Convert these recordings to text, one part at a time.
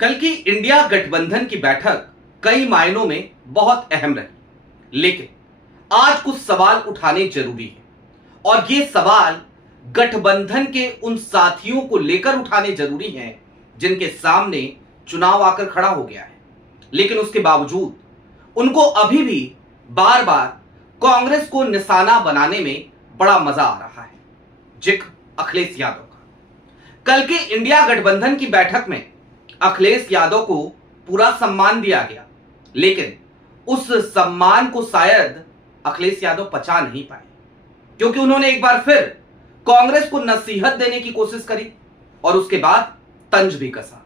कल की इंडिया गठबंधन की बैठक कई मायनों में बहुत अहम रही, लेकिन आज कुछ सवाल उठाने जरूरी है और ये सवाल गठबंधन के उन साथियों को लेकर उठाने जरूरी हैं जिनके सामने चुनाव आकर खड़ा हो गया है, लेकिन उसके बावजूद उनको अभी भी बार बार कांग्रेस को निशाना बनाने में बड़ा मजा आ रहा है। जिक्र अखिलेश यादव का। कल के इंडिया गठबंधन की बैठक में अखिलेश यादव को पूरा सम्मान दिया गया, लेकिन उस सम्मान को शायद अखिलेश यादव पचा नहीं पाए, क्योंकि उन्होंने एक बार फिर कांग्रेस को नसीहत देने की कोशिश करी और उसके बाद तंज भी कसा।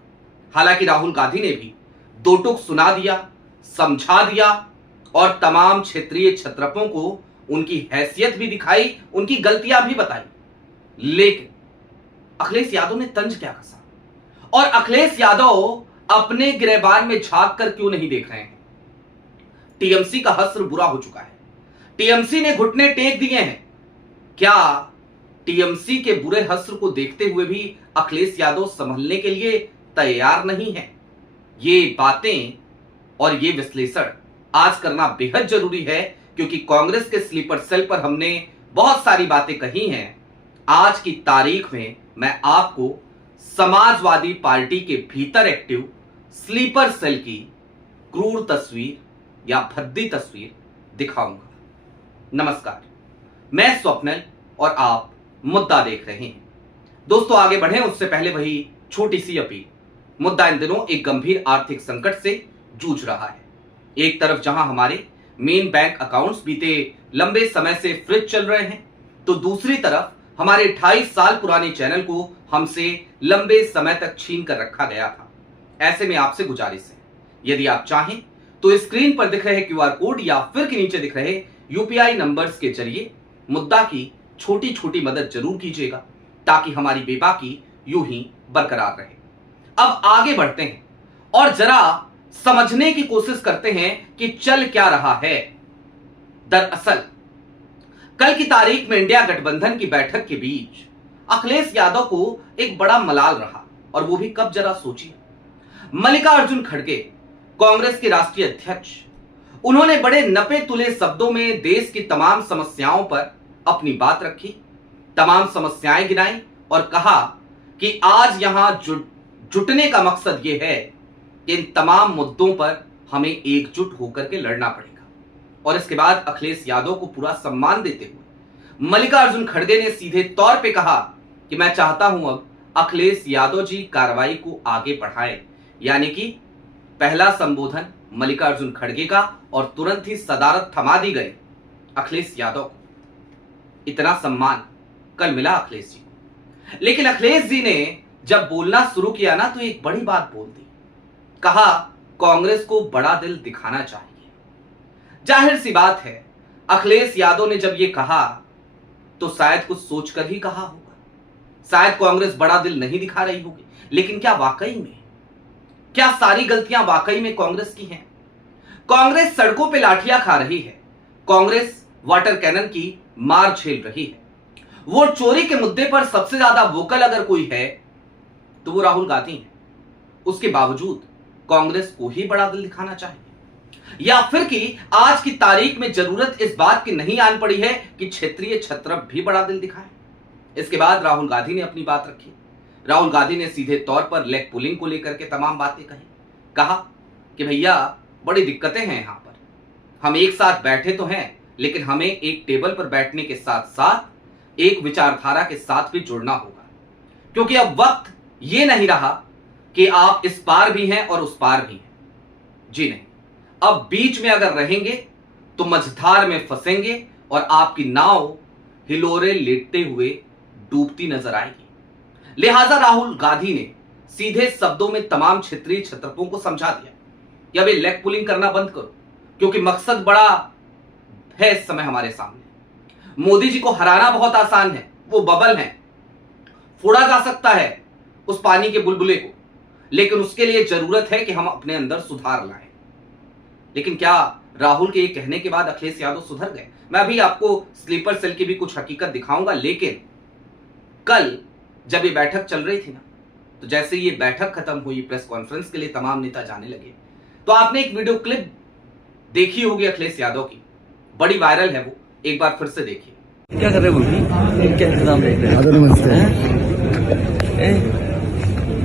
हालांकि राहुल गांधी ने भी दो टूक सुना दिया, समझा दिया और तमाम क्षेत्रीय छत्रपों को उनकी हैसियत भी दिखाई, उनकी गलतियां भी बताई, लेकिन अखिलेश यादव ने तंज क्या कसा? और अखिलेश यादव अपने गिरेबान में झांक कर क्यों नहीं देख रहे हैं? टीएमसी का हश्र बुरा हो चुका है। टीएमसी ने घुटने टेक दिए हैं। क्या टीएमसी के बुरे हश्र को देखते हुए भी अखिलेश यादव संभलने के लिए तैयार नहीं है? ये बातें और ये विश्लेषण आज करना बेहद जरूरी है, क्योंकि कांग्रेस के स्लीपर सेल पर हमने बहुत सारी बातें कही हैं। आज की तारीख में मैं आपको समाजवादी पार्टी के भीतर एक्टिव स्लीपर सेल की क्रूर तस्वीर या भद्दी तस्वीर दिखाऊंगा। नमस्कार, मैं स्वप्निल और आप मुद्दा देख रहे हैं। दोस्तों, आगे बढ़े उससे पहले वही छोटी सी अपील। मुद्दा इन दिनों एक गंभीर आर्थिक संकट से जूझ रहा है। एक तरफ जहां हमारे मेन बैंक अकाउंट्स बीते लंबे समय से फ्रीज चल रहे हैं, तो दूसरी तरफ हमारे 28 साल पुराने चैनल को हमसे लंबे समय तक छीन कर रखा गया था। ऐसे में आपसे गुजारिश है, यदि आप चाहें तो स्क्रीन पर दिख रहे क्यूआर कोड या फिर के नीचे दिख रहे यूपीआई नंबर्स के जरिए मुद्दा की छोटी छोटी मदद जरूर कीजिएगा, ताकि हमारी बेबाकी यूं ही बरकरार रहे। अब आगे बढ़ते हैं और जरा समझने की कोशिश करते हैं कि चल क्या रहा है। दरअसल कल की तारीख में इंडिया गठबंधन की बैठक के बीच अखिलेश यादव को एक बड़ा मलाल रहा, और वो भी कब, जरा सोचिए। मल्लिकार्जुन खड़गे, कांग्रेस के राष्ट्रीय अध्यक्ष, उन्होंने बड़े नपे तुले शब्दों में देश की तमाम समस्याओं पर अपनी बात रखी, तमाम समस्याएं गिनाई और कहा कि आज यहां जुटने का मकसद यह है कि इन तमाम मुद्दों पर हमें एकजुट होकर के लड़ना पड़ेगा। और इसके बाद अखिलेश यादव को पूरा सम्मान देते हुए मल्लिकार्जुन खड़गे ने सीधे तौर पे कहा कि मैं चाहता हूं अब अखिलेश यादव जी कार्रवाई को आगे बढ़ाएं। यानी कि पहला संबोधन मल्लिकार्जुन खड़गे का और तुरंत ही सदारत थमा दी गई अखिलेश यादव को। इतना सम्मान कल मिला अखिलेश जी को, लेकिन अखिलेश जी ने जब बोलना शुरू किया ना, तो एक बड़ी बात बोल दी। कहा कांग्रेस को बड़ा दिल दिखाना चाहिए। जाहिर सी बात है, अखिलेश यादव ने जब ये कहा तो शायद कुछ सोचकर ही कहा होगा। शायद कांग्रेस बड़ा दिल नहीं दिखा रही होगी, लेकिन क्या वाकई में, क्या सारी गलतियां वाकई में कांग्रेस की हैं? कांग्रेस सड़कों पे लाठियां खा रही है, कांग्रेस वाटर कैनन की मार झेल रही है। वोट चोरी के मुद्दे पर सबसे ज्यादा वोकल अगर कोई है तो वो राहुल गांधी है। उसके बावजूद कांग्रेस को ही बड़ा दिल दिखाना चाहिए, या फिर कि आज की तारीख में जरूरत इस बात की नहीं आन पड़ी है कि क्षेत्रीय छत्रप भी बड़ा दिल दिखाए। इसके बाद राहुल गांधी ने अपनी बात रखी। राहुल गांधी ने सीधे तौर पर लेग पुलिंग को लेकर के तमाम बातें कही। कहा कि भैया बड़ी दिक्कतें हैं यहां पर, हम एक साथ बैठे तो हैं, लेकिन हमें एक टेबल पर बैठने के साथ साथ एक विचारधारा के साथ भी जुड़ना होगा, क्योंकि अब वक्त ये नहीं रहा कि आप इस पार भी हैं और उस पार भी हैं। जी नहीं, अब बीच में अगर रहेंगे तो मझधार में फंसेंगे और आपकी नाव हिलोरे लेटते हुए डूबती नजर आएगी। लिहाजा राहुल गांधी ने सीधे शब्दों में तमाम क्षेत्रीय छत्रपों को समझा दिया कि अब ये लेग पुलिंग करना बंद करो, क्योंकि मकसद बड़ा है इस समय हमारे सामने। मोदी जी को हराना बहुत आसान है, वो बबल है, फोड़ा जा सकता है उस पानी के बुलबुले को, लेकिन उसके लिए जरूरत है कि हम अपने अंदर सुधार लाएं। लेकिन क्या राहुल के ये कहने के बाद अखिलेश यादव सुधर गए? मैं अभी आपको स्लीपर सेल की भी कुछ हकीकत दिखाऊंगा, लेकिन कल जब ये बैठक चल रही थी ना, तो जैसे ये बैठक खत्म हुई, प्रेस कॉन्फ्रेंस के लिए तमाम नेता जाने लगे, तो आपने एक वीडियो क्लिप देखी होगी अखिलेश यादव की, बड़ी वायरल है वो, एक बार फिर से देखिए। क्या कर रहे बोल क्या इंतजाम देख रहे हैं?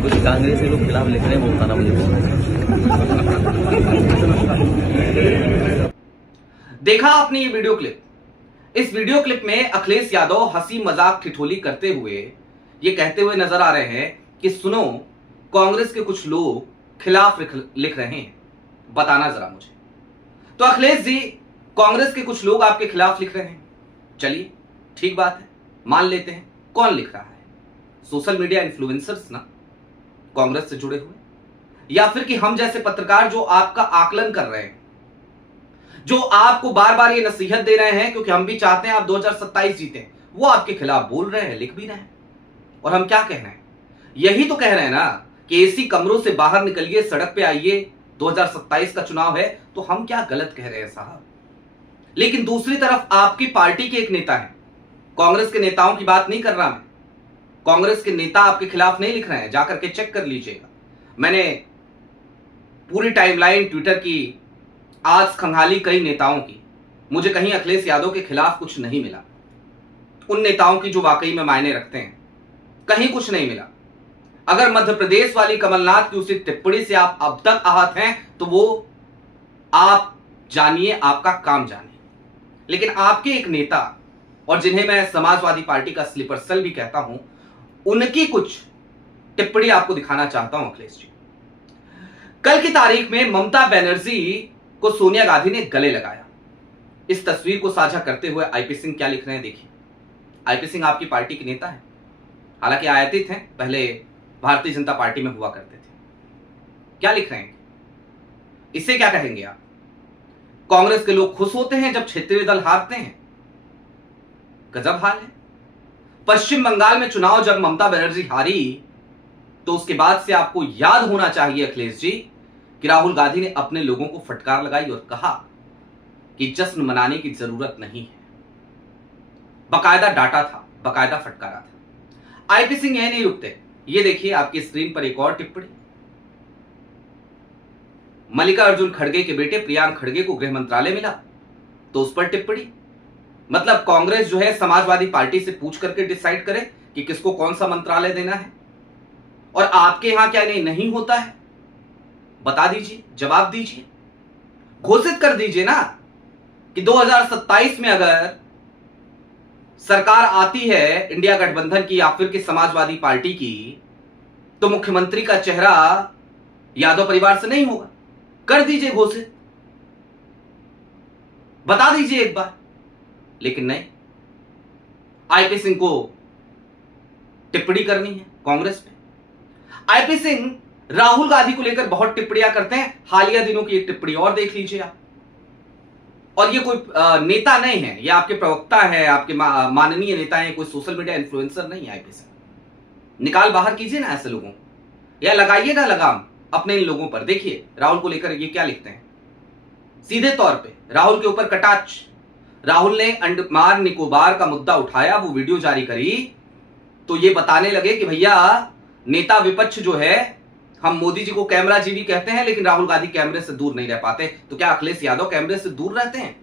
कुछ कांग्रेसी लोग खिलाफ लिख रहे हैं, वो बताना मुझे। देखा आपने ये वीडियो क्लिप? इस वीडियो क्लिप में अखिलेश यादव हंसी मजाक ठिठोली करते हुए ये कहते हुए नजर आ रहे हैं कि सुनो, कांग्रेस के कुछ लोग खिलाफ लिख रहे हैं, बताना जरा मुझे। तो अखिलेश जी, कांग्रेस के कुछ लोग आपके खिलाफ लिख रहे हैं, चलिए ठीक बात है, मान लेते हैं। कौन लिख रहा है? सोशल मीडिया इन्फ्लुएंसर्स ना, कांग्रेस से जुड़े हुए, या फिर कि हम जैसे पत्रकार जो आपका आकलन कर रहे हैं, जो आपको बार बार ये नसीहत दे रहे हैं क्योंकि हम भी चाहते हैं आप 2027 जीतें, वो आपके खिलाफ बोल रहे हैं, लिख भी रहे हैं। और हम क्या कह रहे हैं? यही तो कह रहे हैं ना कि एसी कमरों से बाहर निकलिए, सड़क पे आइए, 2027 का चुनाव है। तो हम क्या गलत कह रहे हैं साहब? लेकिन दूसरी तरफ आपकी पार्टी के एक नेता है, कांग्रेस के नेताओं की बात नहीं कर रहा मैं, कांग्रेस के नेता आपके खिलाफ नहीं लिख रहे हैं, जाकर के चेक कर लीजिएगा। मैंने पूरी टाइमलाइन ट्विटर की आज खंगाली कई नेताओं की, मुझे कहीं अखिलेश यादव के खिलाफ कुछ नहीं मिला। उन नेताओं की जो वाकई में मायने रखते हैं, कहीं कुछ नहीं मिला। अगर मध्य प्रदेश वाली कमलनाथ की उसी टिप्पणी से आप अब तक आहत हैं तो वो आप जानिए, आपका काम जानिए। लेकिन आपके एक नेता, और जिन्हें मैं समाजवादी पार्टी का स्लीपर सेल भी कहता हूं, उनकी कुछ टिप्पणी आपको दिखाना चाहता हूं। अखिलेश जी, कल की तारीख में ममता बनर्जी को सोनिया गांधी ने गले लगाया। इस तस्वीर को साझा करते हुए आईपी सिंह क्या लिख रहे हैं देखिए। आईपी सिंह आपकी पार्टी के नेता है, हालांकि आयातित हैं, पहले भारतीय जनता पार्टी में हुआ करते थे। क्या लिख रहे हैं? इसे क्या कहेंगे आप? कांग्रेस के लोग खुश होते हैं जब क्षेत्रीय दल हारते हैं, गजब हाल है। पश्चिम बंगाल में चुनाव जब ममता बनर्जी हारी, तो उसके बाद से आपको याद होना चाहिए अखिलेश जी कि राहुल गांधी ने अपने लोगों को फटकार लगाई और कहा कि जश्न मनाने की जरूरत नहीं है। बकायदा डाटा था, बकायदा फटकारा था। आईपी सिंह यह नहीं रुकते, ये देखिए आपकी स्क्रीन पर एक और टिप्पणी। मल्लिकार्जुन खड़गे के बेटे प्रियांक खड़गे को गृह मंत्रालय मिला, तो उस पर टिप्पणी। मतलब कांग्रेस जो है समाजवादी पार्टी से पूछ करके डिसाइड करे कि किसको कौन सा मंत्रालय देना है, और आपके यहां क्या नहीं होता है? बता दीजिए, जवाब दीजिए, घोषित कर दीजिए ना कि 2027 में अगर सरकार आती है इंडिया गठबंधन की या फिर कि समाजवादी पार्टी की, तो मुख्यमंत्री का चेहरा यादव परिवार से नहीं होगा। कर दीजिए घोषित, बता दीजिए एक बार। लेकिन नहीं, आईपी सिंह को टिप्पणी करनी है कांग्रेस पे। आईपी सिंह राहुल गांधी को लेकर बहुत टिप्पणियां करते हैं। हालिया दिनों की एक टिप्पणी और देख लीजिए आप। और ये कोई नेता नहीं है, ये आपके प्रवक्ता है, आपके माननीय नेता है, कोई सोशल मीडिया इन्फ्लुएंसर नहीं है। आईपी सिंह निकाल बाहर कीजिए ना ऐसे लोगों को, या लगाइए ना लगाम अपने इन लोगों पर। देखिए राहुल को लेकर ये क्या लिखते हैं, सीधे तौर पे राहुल के ऊपर कटाक्ष। राहुल ने अंडमान निकोबार का मुद्दा उठाया, वो वीडियो जारी करी, तो ये बताने लगे कि भैया नेता विपक्ष जो है, हम मोदी जी को कैमरा जी भी कहते हैं, लेकिन राहुल गांधी कैमरे से दूर नहीं रह पाते। तो क्या अखिलेश यादव कैमरे से दूर रहते हैं?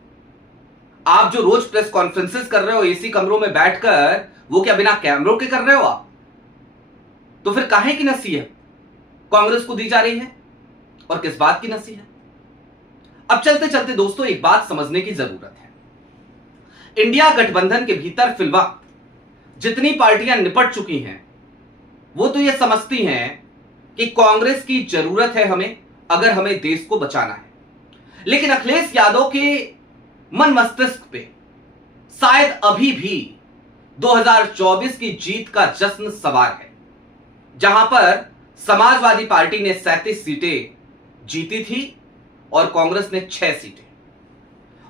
आप जो रोज प्रेस कॉन्फ्रेंसेस कर रहे हो एसी कमरों में बैठकर, वो क्या बिना कैमरों के कर रहे हो आप? तो फिर काहे की नसीहत कांग्रेस को दी जा रही है, और किस बात की नसीहत? अब चलते चलते दोस्तों एक बात समझने की जरूरत है। इंडिया गठबंधन के भीतर फिलहाल जितनी पार्टियां निपट चुकी हैं, वो तो ये समझती हैं कि कांग्रेस की जरूरत है हमें, अगर हमें देश को बचाना है। लेकिन अखिलेश यादव के मन मस्तिष्क पे शायद अभी भी 2024 की जीत का जश्न सवार है, जहां पर समाजवादी पार्टी ने 37 सीटें जीती थी और कांग्रेस ने 6 सीटें।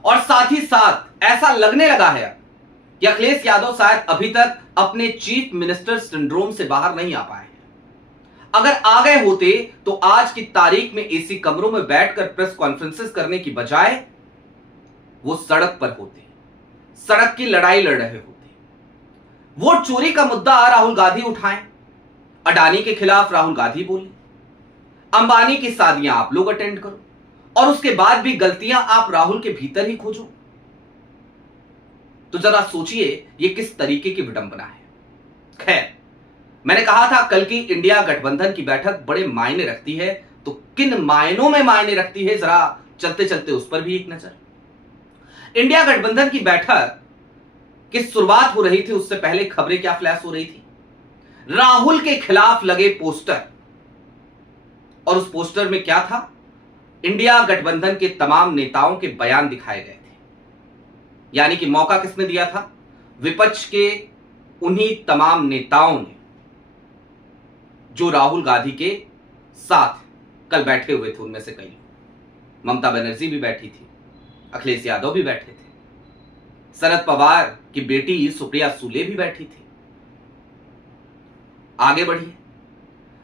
और साथ ही साथ ऐसा लगने लगा है कि अखिलेश यादव शायद अभी तक अपने चीफ मिनिस्टर सिंड्रोम से बाहर नहीं आ पाए हैं। अगर आ गए होते तो आज की तारीख में एसी कमरों में बैठकर प्रेस कॉन्फ्रेंसेस करने की बजाय वो सड़क पर होते, सड़क की लड़ाई लड़ रहे होते। वोट चोरी का मुद्दा राहुल गांधी उठाएं, अडानी के खिलाफ राहुल गांधी बोले, अंबानी की शादियां आप लोग अटेंड करो और उसके बाद भी गलतियां आप राहुल के भीतर ही खोजो। तो जरा सोचिए ये किस तरीके की विडंबना है। खैर, मैंने कहा था कल की इंडिया गठबंधन की बैठक बड़े मायने रखती है, तो किन मायनों में मायने रखती है जरा चलते चलते उस पर भी एक नजर। इंडिया गठबंधन की बैठक की शुरुआत हो रही थी, उससे पहले खबरें क्या फ्लैश हो रही थी? राहुल के खिलाफ लगे पोस्टर, और उस पोस्टर में क्या था? इंडिया गठबंधन के तमाम नेताओं के बयान दिखाए गए थे। यानी कि मौका किसने दिया था? विपक्ष के उन्हीं तमाम नेताओं ने जो राहुल गांधी के साथ कल बैठे हुए थे। उनमें से कई, ममता बनर्जी भी बैठी थी, अखिलेश यादव भी बैठे थे, शरद पवार की बेटी सुप्रिया सुले भी बैठी थी। आगे बढ़िए,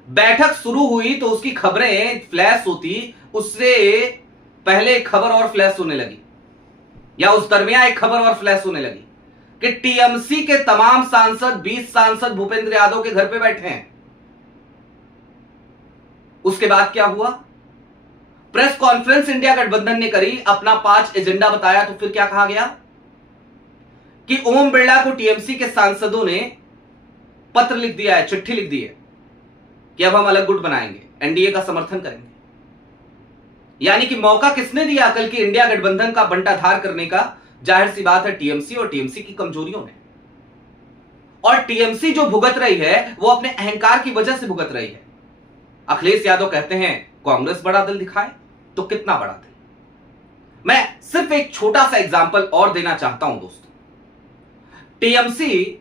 बैठक शुरू हुई तो उसकी खबरें फ्लैश होती, उससे पहले एक खबर और फ्लैश होने लगी, या उस दरमियान एक खबर और फ्लैश होने लगी कि टीएमसी के तमाम सांसद, 20 सांसद भूपेंद्र यादव के घर पे बैठे हैं। उसके बाद क्या हुआ? प्रेस कॉन्फ्रेंस इंडिया गठबंधन ने करी, अपना 5 एजेंडा बताया, तो फिर क्या कहा गया कि ओम बिरला को टीएमसी के सांसदों ने पत्र लिख दिया है, चिट्ठी लिख दी है कि अब हम अलग गुट बनाएंगे, एनडीए का समर्थन करेंगे। यानी कि मौका किसने दिया कल की इंडिया गठबंधन का बंटाधार करने का? जाहिर सी बात है टीएमसी और टीएमसी की कमजोरियों ने। और टीएमसी जो भुगत रही है वो अपने अहंकार की वजह से भुगत रही है। अखिलेश यादव कहते हैं कांग्रेस बड़ा दिल दिखाए, तो कितना बड़ा दिल? मैं सिर्फ एक छोटा सा एग्जांपल और देना चाहता हूं दोस्तों। टीएमसी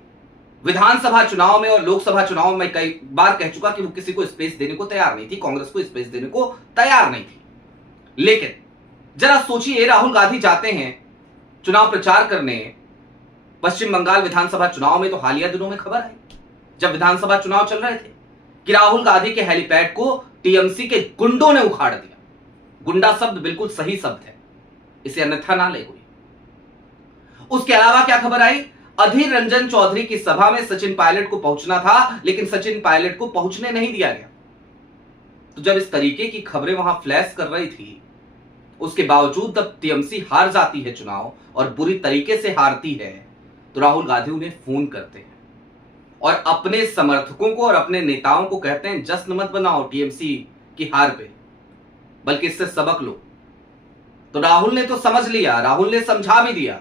विधानसभा चुनाव में और लोकसभा चुनाव में कई बार कह चुका कि वो किसी को स्पेस देने को तैयार नहीं थी, कांग्रेस को स्पेस देने को तैयार नहीं थी। लेकिन जरा सोचिए, राहुल गांधी जाते हैं चुनाव प्रचार करने पश्चिम बंगाल विधानसभा चुनाव में, तो हालिया दिनों में खबर आई जब विधानसभा चुनाव चल रहे थे कि राहुल गांधी के हेलीपैड को टीएमसी के गुंडों ने उखाड़ दिया। गुंडा शब्द बिल्कुल सही शब्द है, इसे अन्यथा ना ले कोई। उसके अलावा क्या खबर आई? अधीर रंजन चौधरी की सभा में सचिन पायलट को पहुंचना था, लेकिन सचिन पायलट को पहुंचने नहीं दिया गया। तो जब इस तरीके की खबरें वहां फ्लैश कर रही थी, उसके बावजूद जब टीएमसी हार जाती है चुनाव और बुरी तरीके से हारती है, तो राहुल गांधी उन्हें फोन करते हैं और अपने समर्थकों को और अपने नेताओं को कहते हैं जश्न मत बनाओ टीएमसी की हार पे, बल्कि इससे सबक लो। तो राहुल ने तो समझ लिया, राहुल ने समझा भी दिया।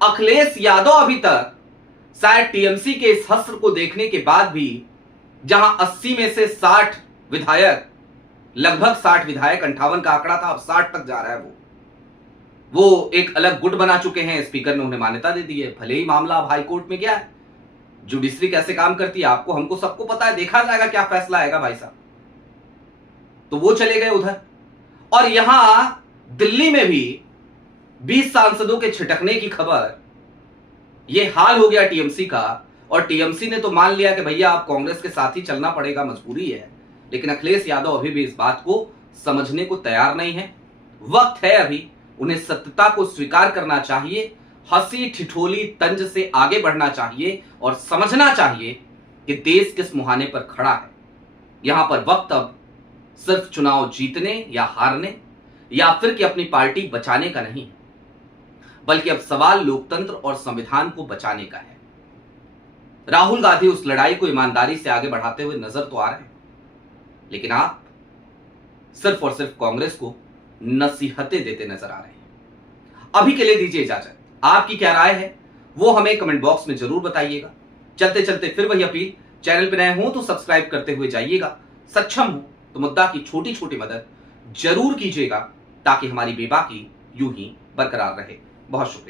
अखिलेश यादव अभी तक शायद टीएमसी के इस हस्र को देखने के बाद भी, जहां 80 में से 60 विधायक, लगभग 60 विधायक, 58 का आंकड़ा था, अब 60 तक जा रहा है। वो एक अलग गुट बना चुके हैं। स्पीकर ने उन्हें मान्यता दे दी है, भले ही मामला अब हाईकोर्ट में गया है। जुडिशरी कैसे काम करती है आपको हमको सबको पता है, देखा जाएगा क्या फैसला आएगा भाई साहब। तो वो चले गए उधर, और यहां दिल्ली में भी 20 सांसदों के छिटकने की खबर, ये हाल हो गया टीएमसी का। और टीएमसी ने तो मान लिया कि भैया आप कांग्रेस के साथ ही चलना पड़ेगा, मजबूरी है। लेकिन अखिलेश यादव अभी भी इस बात को समझने को तैयार नहीं है। वक्त है अभी, उन्हें सत्यता को स्वीकार करना चाहिए, हंसी ठिठोली तंज से आगे बढ़ना चाहिए और समझना चाहिए कि देश किस मुहाने पर खड़ा है। यहां पर वक्त अब सिर्फ चुनाव जीतने या हारने या फिर कि अपनी पार्टी बचाने का नहीं, बल्कि अब सवाल लोकतंत्र और संविधान को बचाने का है। राहुल गांधी उस लड़ाई को ईमानदारी से आगे बढ़ाते हुए नजर तो आ रहे हैं, लेकिन आप सिर्फ और सिर्फ कांग्रेस को नसीहतें देते नजर आ रहे हैं। अभी के लिए दीजिए इजाजत। आपकी क्या राय है वो हमें कमेंट बॉक्स में जरूर बताइएगा। चलते चलते फिर वही अपील, चैनल पर नए हो तो सब्सक्राइब करते हुए जाइएगा, सक्षम हो तो मुद्दा की छोटी छोटी मदद जरूर कीजिएगा, ताकि हमारी बेबाकी यूं ही बरकरार रहे। बहुत शुक्रिया।